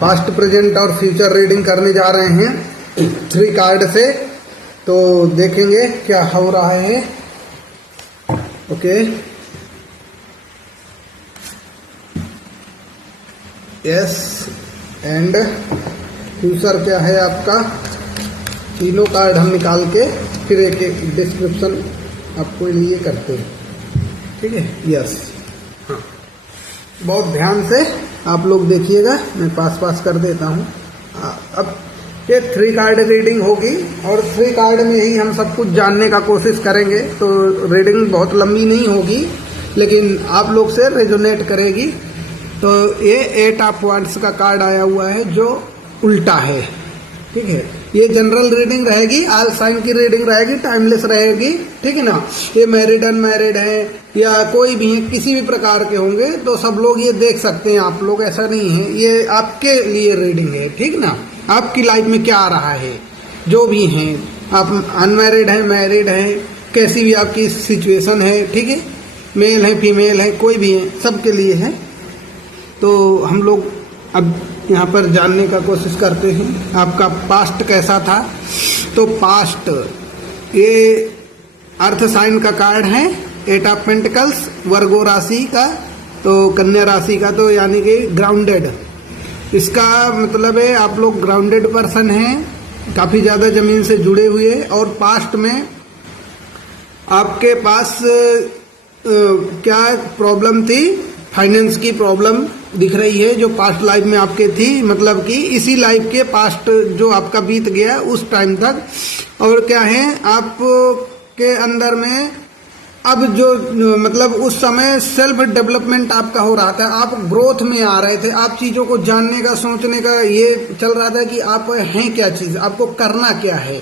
Past present और future reading करने जा रहे हैं 3 कार्ड से। तो देखेंगे क्या हो रहा है। ओके, यस एंड फ्यूचर क्या है आपका। तीनों कार्ड हम निकाल के फिर एक एक डिस्क्रिप्शन आपको लिए करते हैं, ठीक है। यस, हाँ, बहुत ध्यान से आप लोग देखिएगा, मैं पास कर देता हूँ। अब ये 3 कार्ड रीडिंग होगी और 3 कार्ड में ही हम सब कुछ जानने का कोशिश करेंगे। तो रीडिंग बहुत लंबी नहीं होगी लेकिन आप लोग से रेजोनेट करेगी। तो ये 8 ऑफ वांड्स का कार्ड आया हुआ है जो उल्टा है, ठीक है। ये जनरल रीडिंग रहेगी, ऑल साइन की रीडिंग रहेगी, टाइमलेस रहेगी, ठीक है ना। ये मैरिड अनमैरिड है या कोई भी है, किसी भी प्रकार के होंगे तो सब लोग ये देख सकते हैं। आप लोग, ऐसा नहीं है, ये आपके लिए रीडिंग है, ठीक ना। आपकी लाइफ में क्या आ रहा है, जो भी हैं, आप अनमैरिड हैं, मैरिड हैं, कैसी भी आपकी सिचुएशन है, ठीक है। मेल है, फीमेल है, कोई भी है, सबके लिए है। तो हम लोग अब यहाँ पर जानने का कोशिश करते हैं आपका पास्ट कैसा था। तो पास्ट, ये अर्थ साइन का कार्ड है, 8 ऑफ पेंटिकल्स, वर्गो राशि का, तो कन्या राशि का, तो यानी कि ग्राउंडेड। इसका मतलब है आप लोग ग्राउंडेड पर्सन हैं, काफ़ी ज़्यादा ज़मीन से जुड़े हुए। और पास्ट में आपके पास क्या प्रॉब्लम थी, फाइनेंस की प्रॉब्लम दिख रही है जो पास्ट लाइफ में आपके थी, मतलब कि इसी लाइफ के पास्ट जो आपका बीत गया उस टाइम तक। और क्या है आपके अंदर में अब जो मतलब उस समय सेल्फ डेवलपमेंट आपका हो रहा था, आप ग्रोथ में आ रहे थे, आप चीज़ों को जानने का, सोचने का ये चल रहा था कि आप हैं क्या चीज़, आपको करना क्या है।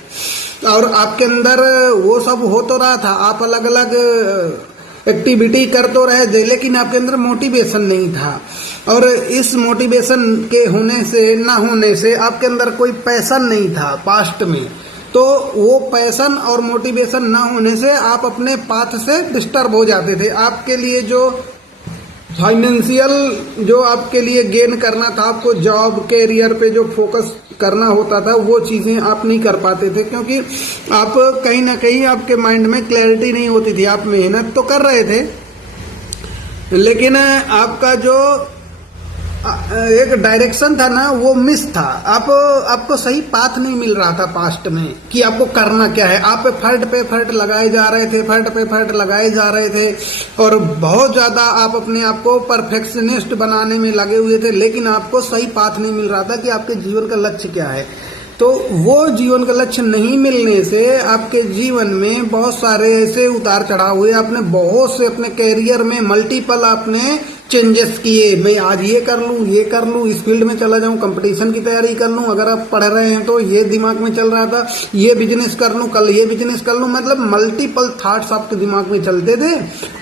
और आपके अंदर वो सब हो तो रहा था, आप अलग अलग एक्टिविटी कर तो रहे थे लेकिन आपके अंदर मोटिवेशन नहीं था। और इस मोटिवेशन के होने से ना होने से आपके अंदर कोई पैशन नहीं था पास्ट में। तो वो पैशन और मोटिवेशन ना होने से आप अपने पाथ से डिस्टर्ब हो जाते थे। आपके लिए जो फाइनेंशियल जो आपके लिए गेन करना था, आपको जॉब कैरियर पे जो फोकस करना होता था, वो चीज़ें आप नहीं कर पाते थे क्योंकि आप कहीं ना कहीं आपके माइंड में क्लैरिटी नहीं होती थी। आप मेहनत तो कर रहे थे लेकिन आपका जो एक डायरेक्शन था ना वो मिस था। आपको सही पाथ नहीं मिल रहा था पास्ट में कि आपको करना क्या है। आप फर्ट पे फर्ट लगाए जा रहे थे, फर्ट पे फर्ट लगाए जा रहे थे और बहुत ज़्यादा आप अपने आप को परफेक्शनिस्ट बनाने में लगे हुए थे, लेकिन आपको सही पाथ नहीं मिल रहा था कि आपके जीवन का लक्ष्य क्या है। तो वो जीवन का लक्ष्य नहीं मिलने से आपके जीवन में बहुत सारे ऐसे उतार चढ़ाव हुए। आपने बहुत से अपने कैरियर में मल्टीपल आपने चेंजेस किए। मैं आज ये कर लूँ, ये कर लूँ, इस फील्ड में चला जाऊँ, कंपटीशन की तैयारी कर लूँ। अगर आप पढ़ रहे हैं तो ये दिमाग में चल रहा था, ये बिजनेस कर लूँ, कल ये बिजनेस कर लूँ। मतलब मल्टीपल थॉट्स आपके दिमाग में चलते थे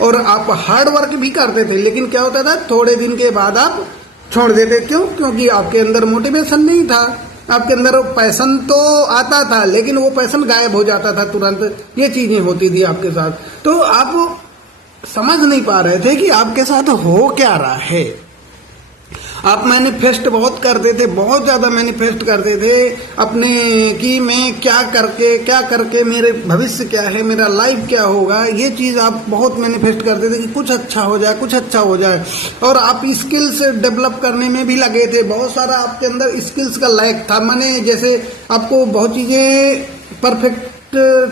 और आप हार्ड वर्क भी करते थे, लेकिन क्या होता था थोड़े दिन के बाद आप छोड़ देते। क्यों? क्योंकि आपके अंदर मोटिवेशन नहीं था। आपके अंदर पैशन तो आता था लेकिन वो पैशन गायब हो जाता था तुरंत। ये चीजें होती थी आपके साथ। तो आप समझ नहीं पा रहे थे कि आपके साथ हो क्या रहा है। आप मैनिफेस्ट बहुत करते थे, बहुत ज्यादा मैनिफेस्ट करते थे अपने कि मैं क्या करके मेरे भविष्य क्या है, मेरा लाइफ क्या होगा। ये चीज आप बहुत मैनिफेस्ट करते थे कि कुछ अच्छा हो जाए, कुछ अच्छा हो जाए। और आप स्किल्स डेवलप करने में भी लगे थे। बहुत सारा आपके अंदर स्किल्स का लैक था। माने जैसे आपको बहुत चीजें परफेक्ट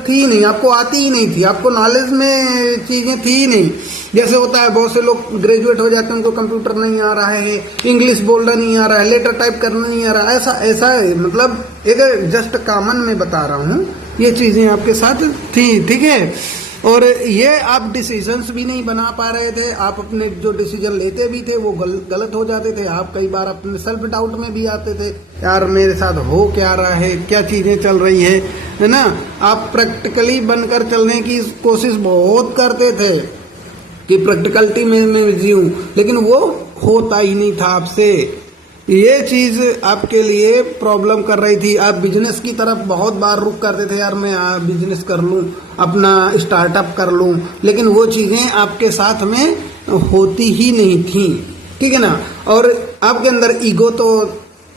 थी नहीं, आपको आती ही नहीं थी, आपको नॉलेज में चीजें थी ही नहीं। जैसे होता है बहुत से लोग ग्रेजुएट हो जाते हैं, उनको कंप्यूटर नहीं आ रहा है, इंग्लिश बोलना नहीं आ रहा है, लेटर टाइप करना नहीं आ रहा है। ऐसा है, मतलब एक जस्ट कॉमन में बता रहा हूँ, ये चीजें आपके साथ थी, ठीक है। और ये आप डिसीजंस भी नहीं बना पा रहे थे। आप अपने जो डिसीजन लेते भी थे वो गलत हो जाते थे। आप कई बार अपने सेल्फ डाउट में भी आते थे, यार मेरे साथ हो क्या रहा है, क्या चीजें चल रही है ना। आप प्रैक्टिकली बनकर चलने की कोशिश बहुत करते थे कि प्रैक्टिकलिटी में जीऊं, लेकिन वो होता ही नहीं था आपसे। ये चीज आपके लिए प्रॉब्लम कर रही थी। आप बिजनेस की तरफ बहुत बार रुक करते थे, यार मैं बिजनेस कर लूं, अपना स्टार्टअप कर लूं, लेकिन वो चीजें आपके साथ में होती ही नहीं थी, ठीक है ना। और आपके अंदर ईगो तो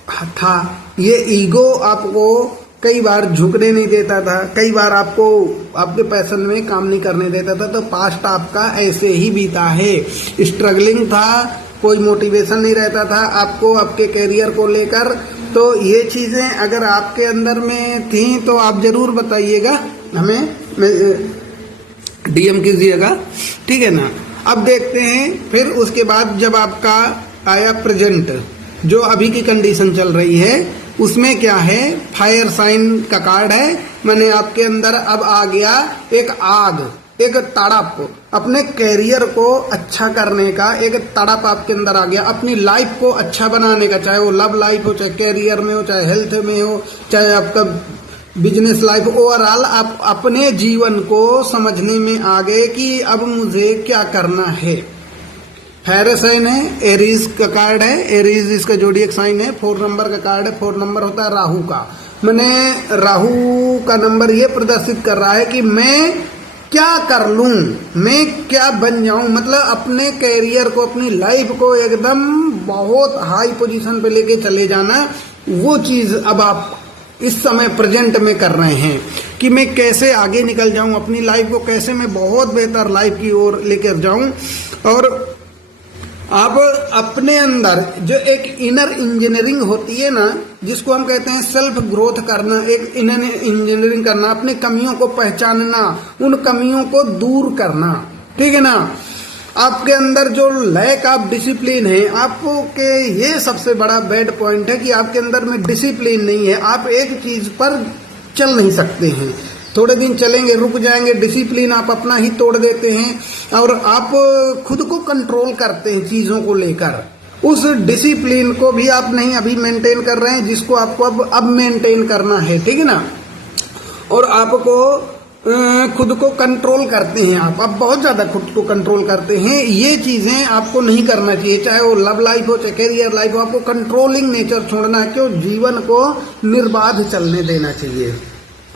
था, ये ईगो आपको कई बार झुकने नहीं देता था, कई बार आपको आपके पैशन में काम नहीं करने देता था, तो पास्ट आपका ऐसे ही बीता है। स्ट्रगलिंग था, कोई मोटिवेशन नहीं रहता था आपको आपके करियर को लेकर। तो ये चीज़ें अगर आपके अंदर में थी तो आप जरूर बताइएगा, हमें डीएम कीजिएगा, ठीक है ना। अब देखते हैं फिर उसके बाद जब आपका आया प्रेजेंट, जो अभी की कंडीशन चल रही है उसमें क्या है, फायर साइन का कार्ड है। मैंने आपके अंदर अब आ गया एक आग, एक तड़प, अपने कैरियर को अच्छा करने का एक तड़प आपके अंदर आ गया, अपनी लाइफ को अच्छा बनाने का, चाहे वो लव लाइफ हो, चाहे कैरियर में हो, चाहे हेल्थ में हो, चाहे आपका बिजनेस लाइफ, ओवरऑल आप अपने जीवन को समझने में आ गए कि अब मुझे क्या करना है। फायर साइन है, एरीज का कार्ड है, एरीज इसका जोडिएक साइन है, 4 नंबर का कार्ड है, 4 नंबर होता है राहु का। मैंने राहु का नंबर ये प्रदर्शित कर रहा है कि मैं क्या कर लूं, मैं क्या बन जाऊं, मतलब अपने कैरियर को, अपनी लाइफ को एकदम बहुत हाई पोजीशन पे लेके चले जाना, वो चीज अब आप इस समय प्रेजेंट में कर रहे हैं कि मैं कैसे आगे निकल जाऊं, अपनी लाइफ को कैसे मैं बहुत बेहतर लाइफ की ओर लेकर जाऊं। और आप अपने अंदर जो एक इनर इंजीनियरिंग होती है ना, जिसको हम कहते हैं सेल्फ ग्रोथ करना, एक इनर इंजीनियरिंग करना, अपनी कमियों को पहचानना, उन कमियों को दूर करना, ठीक है ना। आपके अंदर जो लैक ऑफ डिसिप्लिन है, आपको के ये सबसे बड़ा बैड पॉइंट है कि आपके अंदर में डिसिप्लिन नहीं है, आप एक चीज पर चल नहीं सकते हैं, थोड़े दिन चलेंगे रुक जाएंगे, डिसिप्लिन आप अपना ही तोड़ देते हैं और आप खुद को कंट्रोल करते हैं चीजों को लेकर। उस डिसिप्लिन को भी आप नहीं अभी मेंटेन कर रहे हैं, जिसको आपको अब मेंटेन करना है, ठीक है ना। और आपको खुद को कंट्रोल करते हैं, आप अब बहुत ज्यादा खुद को कंट्रोल करते हैं। ये चीजें आपको नहीं करना चाहिए, चाहे वो लव लाइफ हो, चाहे कैरियर लाइफ हो। आपको कंट्रोलिंग नेचर छोड़ना है, क्यों, जीवन को निर्बाध चलने देना चाहिए।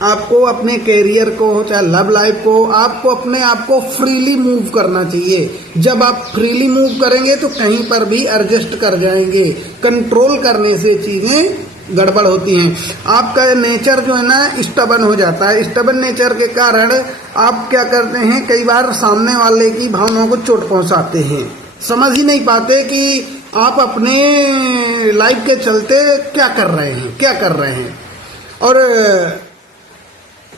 आपको अपने कैरियर को, चाहे लव लाइफ को, आपको अपने आप को फ्रीली मूव करना चाहिए। जब आप फ्रीली मूव करेंगे तो कहीं पर भी एडजस्ट कर जाएंगे। कंट्रोल करने से चीजें गड़बड़ होती हैं। आपका नेचर जो है ना स्टबन हो जाता है। स्टबन नेचर के कारण आप क्या करते हैं, कई बार सामने वाले की भावनाओं को चोट पहुंचाते हैं, समझ ही नहीं पाते कि आप अपने लाइफ के चलते क्या कर रहे हैं। और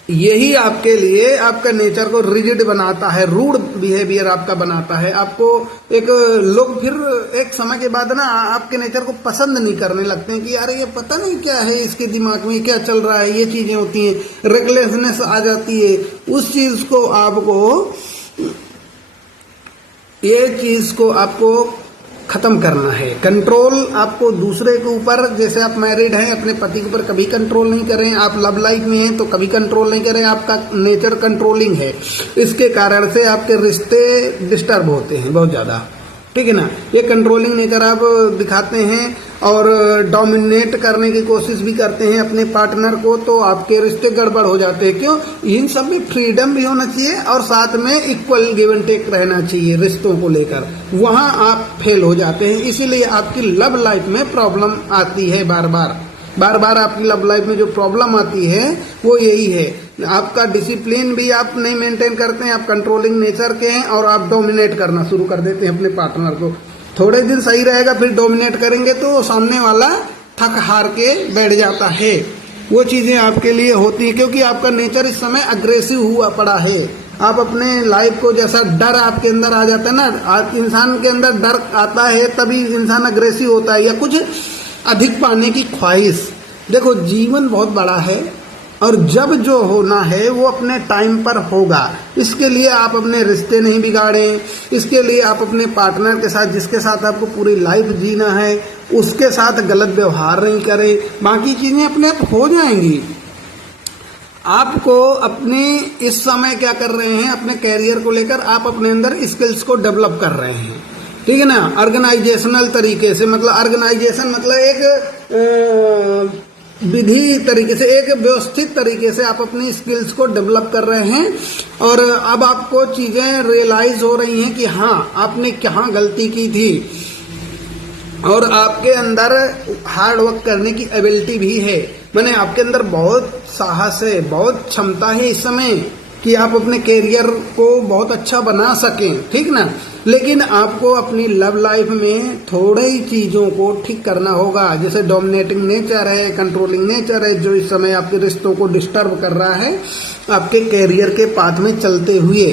यही आपके लिए आपका नेचर को रिजिड बनाता है, रूड बिहेवियर आपका बनाता है। आपको एक लोग फिर एक समय के बाद ना आपके नेचर को पसंद नहीं करने लगते हैं कि यार ये पता नहीं क्या है, इसके दिमाग में क्या चल रहा है, ये चीजें होती हैं, रेगुलेशनेस आ जाती है। उस चीज को आपको खत्म करना है। कंट्रोल आपको दूसरे के ऊपर, जैसे आप मैरिड हैं, अपने पति के ऊपर कभी कंट्रोल नहीं करें, आप लव लाइफ में हैं तो कभी कंट्रोल नहीं करें। आपका नेचर कंट्रोलिंग है, इसके कारण से आपके रिश्ते डिस्टर्ब होते हैं बहुत ज्यादा, ठीक है ना। ये कंट्रोलिंग नेचर आप दिखाते हैं और डोमिनेट करने की कोशिश भी करते हैं अपने पार्टनर को, तो आपके रिश्ते गड़बड़ हो जाते हैं। क्यों, इन सब में फ्रीडम भी होना चाहिए और साथ में इक्वल गिव एंड टेक रहना चाहिए रिश्तों को लेकर, वहां आप फेल हो जाते हैं। इसीलिए आपकी लव लाइफ में प्रॉब्लम आती है बार बार आपकी लव लाइफ में जो प्रॉब्लम आती है वो यही है। आपका डिसिप्लिन भी आप नहीं मेंटेन करते हैं, आप कंट्रोलिंग नेचर के हैं और आप डोमिनेट करना शुरू कर देते हैं अपने पार्टनर को। थोड़े दिन सही रहेगा, फिर डोमिनेट करेंगे तो सामने वाला थक हार के बैठ जाता है। वो चीजें आपके लिए होती है क्योंकि आपका नेचर इस समय अग्रेसिव हुआ पड़ा है। आप अपने लाइफ को, जैसा डर आपके अंदर आ जाता है ना, इंसान के अंदर डर आता है तभी इंसान अग्रेसिव होता है, या कुछ अधिक पाने की ख्वाहिश। देखो, जीवन बहुत बड़ा है और जब जो होना है वो अपने टाइम पर होगा। इसके लिए आप अपने रिश्ते नहीं बिगाड़ें, इसके लिए आप अपने पार्टनर के साथ, जिसके साथ आपको पूरी लाइफ जीना है, उसके साथ गलत व्यवहार नहीं करें। बाकी चीजें अपने आप हो जाएंगी। आपको अपने इस समय क्या कर रहे हैं, अपने कैरियर को लेकर आप अपने अंदर स्किल्स को डेवलप कर रहे हैं, ठीक है ना। ऑर्गेनाइजेशनल तरीके से, मतलब ऑर्गेनाइजेशन मतलब एक विधि तरीके से, एक व्यवस्थित तरीके से आप अपनी स्किल्स को डेवलप कर रहे हैं और अब आपको चीजें रियलाइज हो रही हैं कि हाँ, आपने कहाँ गलती की थी। और आपके अंदर हार्ड वर्क करने की एबिलिटी भी है, माने आपके अंदर बहुत साहस है, बहुत क्षमता है इस समय कि आप अपने कैरियर को बहुत अच्छा बना सकें, ठीक ना। लेकिन आपको अपनी लव लाइफ में थोड़े ही चीजों को ठीक करना होगा, जैसे डोमिनेटिंग नेचर है, कंट्रोलिंग नेचर है, जो इस समय आपके रिश्तों को डिस्टर्ब कर रहा है आपके कैरियर के पाथ में चलते हुए,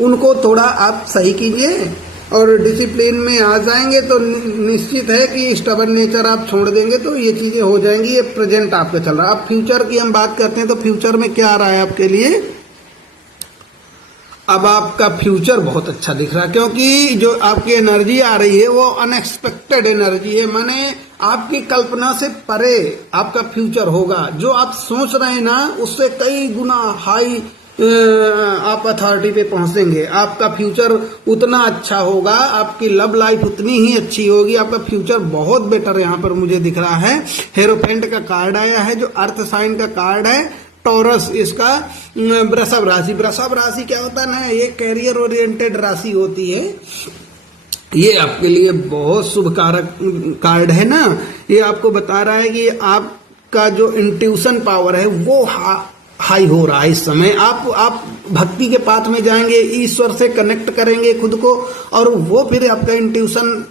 उनको थोड़ा आप सही कीजिए और डिसिप्लिन में आ जाएंगे तो निश्चित है कि स्टबर्न नेचर आप छोड़ देंगे तो ये चीजें हो जाएंगी। ये प्रेजेंट आपका चल रहा है। अब फ्यूचर की हम बात करते हैं तो फ्यूचर में क्या आ रहा है आपके लिए। अब आपका फ्यूचर बहुत अच्छा दिख रहा है, क्योंकि जो आपकी एनर्जी आ रही है वो अनएक्सपेक्टेड एनर्जी है, माने आपकी कल्पना से परे आपका फ्यूचर होगा। जो आप सोच रहे हैं ना उससे कई गुना हाई आप अथॉरिटी पे पहुंचेंगे। आपका फ्यूचर उतना अच्छा होगा, आपकी लव लाइफ उतनी ही अच्छी होगी, आपका फ्यूचर बहुत बेटर यहाँ पर मुझे दिख रहा है। हेरोफेंट का कार्ड आया है जो अर्थ साइन का कार्ड है, टॉरस इसका वृषभ राशि। वृषभ राशि क्या होता है ना, ये कैरियर ओरिएंटेड राशि होती है। ये आपके लिए बहुत शुभ कारक कार्ड है ना। ये आपको बता रहा है कि आपका जो इंट्यूशन पावर है वो हाई हो रहा है इस समय। आप भक्ति के पाथ में जाएंगे, ईश्वर से कनेक्ट करेंगे खुद को, और वो फिर आपका इंट्यूशन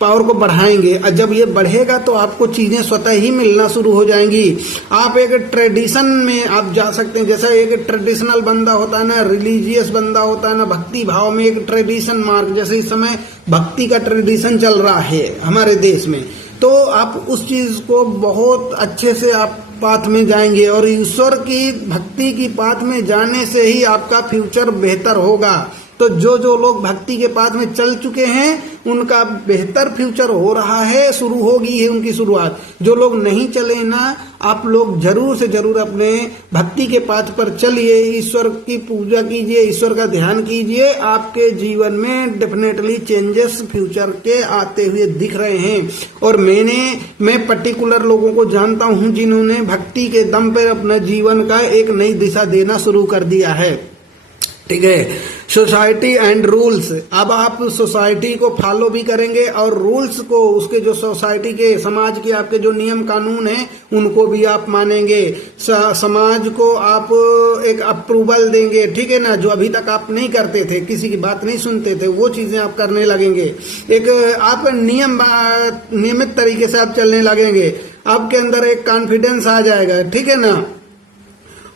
पावर को बढ़ाएंगे। और जब ये बढ़ेगा तो आपको चीजें स्वतः ही मिलना शुरू हो जाएंगी। आप एक ट्रेडिशन में आप जा सकते हैं, जैसा एक ट्रेडिशनल बंदा होता है ना, रिलीजियस बंदा होता है ना, भक्ति भाव में एक ट्रेडिशन मार्ग, जैसे इस समय भक्ति का ट्रेडिशन चल रहा है हमारे देश में, तो आप उस चीज को बहुत अच्छे से आप पाथ में जाएंगे। और ईश्वर की भक्ति की पाथ में जाने से ही आपका फ्यूचर बेहतर होगा। तो जो लोग भक्ति के पाथ में चल चुके हैं उनका बेहतर फ्यूचर हो रहा है, शुरू हो गई है उनकी शुरुआत। जो लोग नहीं चले ना, आप लोग जरूर से जरूर अपने भक्ति के पाथ पर चलिए, ईश्वर की पूजा कीजिए, ईश्वर का ध्यान कीजिए। आपके जीवन में डेफिनेटली चेंजेस फ्यूचर के आते हुए दिख रहे हैं। और मैं पर्टिकुलर लोगों को जानता हूं जिन्होंने भक्ति के दम पर अपने जीवन का एक नई दिशा देना शुरू कर दिया है, ठीक है। सोसाइटी एंड रूल्स, अब आप सोसाइटी को फॉलो भी करेंगे और रूल्स को, उसके जो सोसाइटी के समाज के आपके जो नियम कानून हैं उनको भी आप मानेंगे। समाज को आप एक अप्रूवल देंगे, ठीक है ना। जो अभी तक आप नहीं करते थे, किसी की बात नहीं सुनते थे, वो चीजें आप करने लगेंगे। एक आप नियमित तरीके से आप चलने लगेंगे। आपके अंदर एक कॉन्फिडेंस आ जाएगा, ठीक है ना।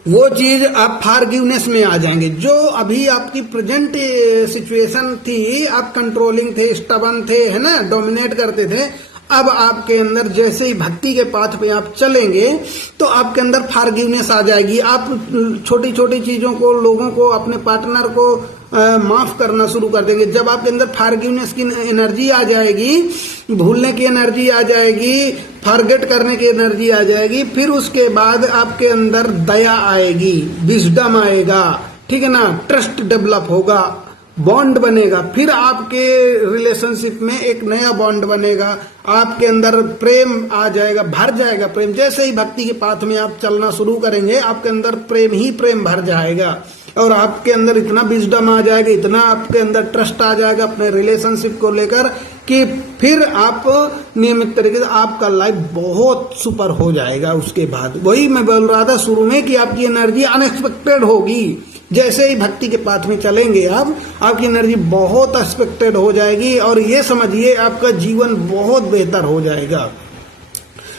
वो चीज आप फॉरगिवनेस में आ जाएंगे। जो अभी आपकी प्रेजेंट सिचुएशन थी, आप कंट्रोलिंग थे, स्टबर्न थे, है ना, डोमिनेट करते थे, अब आपके अंदर जैसे ही भक्ति के पाथ पे आप चलेंगे तो आपके अंदर फॉरगिवनेस आ जाएगी। आप छोटी छोटी चीजों को, लोगों को, अपने पार्टनर को माफ करना शुरू कर देंगे। जब आपके अंदर फॉरगिवनेस की एनर्जी आ जाएगी, भूलने की एनर्जी आ जाएगी, फॉरगेट करने की एनर्जी आ जाएगी, फिर उसके बाद आपके अंदर दया आएगी, विजडम आएगा, ठीक है ना, ट्रस्ट डेवलप होगा, बॉन्ड बनेगा। फिर आपके रिलेशनशिप में एक नया बॉन्ड बनेगा, आपके अंदर प्रेम आ जाएगा, भर जाएगा प्रेम। जैसे ही भक्ति के पाथ में आप चलना शुरू करेंगे आपके अंदर प्रेम ही प्रेम भर जाएगा और आपके अंदर इतना विजडम आ जाएगा, इतना आपके अंदर ट्रस्ट आ जाएगा अपने रिलेशनशिप को लेकर कि फिर आप नियमित तरीके से आपका लाइफ बहुत सुपर हो जाएगा। उसके बाद वही मैं बोल रहा था शुरू में कि आपकी एनर्जी अनएक्सपेक्टेड होगी। जैसे ही भक्ति के पाथ में चलेंगे आप, आपकी एनर्जी बहुत एक्सपेक्टेड हो जाएगी और ये समझिए आपका जीवन बहुत बेहतर हो जाएगा।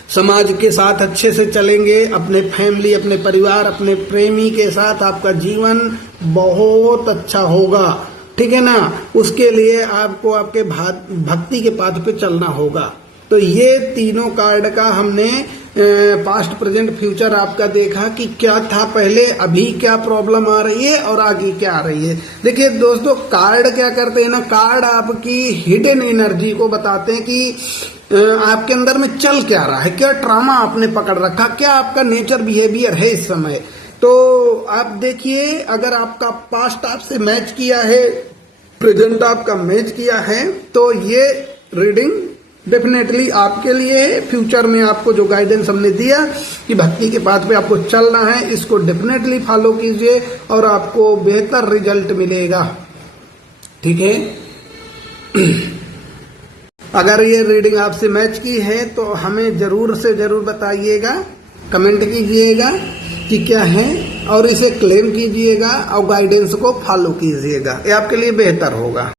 समाज के साथ अच्छे से चलेंगे, अपने फैमिली, अपने परिवार, अपने प्रेमी के साथ आपका जीवन बहुत अच्छा होगा, ठीक है ना। उसके लिए आपको आपके भक्ति के पाथ पे चलना होगा। तो ये तीनों कार्ड का हमने पास्ट, प्रेजेंट, फ्यूचर आपका देखा कि क्या था पहले, अभी क्या प्रॉब्लम आ रही है और आगे क्या आ रही है। देखिए दोस्तों, कार्ड क्या करते हैं ना, कार्ड आपकी हिडन एनर्जी को बताते हैं कि आपके अंदर में चल क्या रहा है, क्या ट्रामा आपने पकड़ रखा, क्या आपका नेचर बिहेवियर है इस समय। तो आप देखिए, अगर आपका पास्ट आपसे मैच किया है, प्रेजेंट आपका मैच किया है, तो ये रीडिंग डेफिनेटली आपके लिए है। फ्यूचर में आपको जो गाइडेंस हमने दिया कि भक्ति के पाथ पे आपको चलना है, इसको डेफिनेटली फॉलो कीजिए और आपको बेहतर रिजल्ट मिलेगा, ठीक है। अगर ये रीडिंग आपसे मैच की है तो हमें ज़रूर से ज़रूर बताइएगा, कमेंट कीजिएगा कि क्या है, और इसे क्लेम कीजिएगा और गाइडेंस को फॉलो कीजिएगा, ये आपके लिए बेहतर होगा।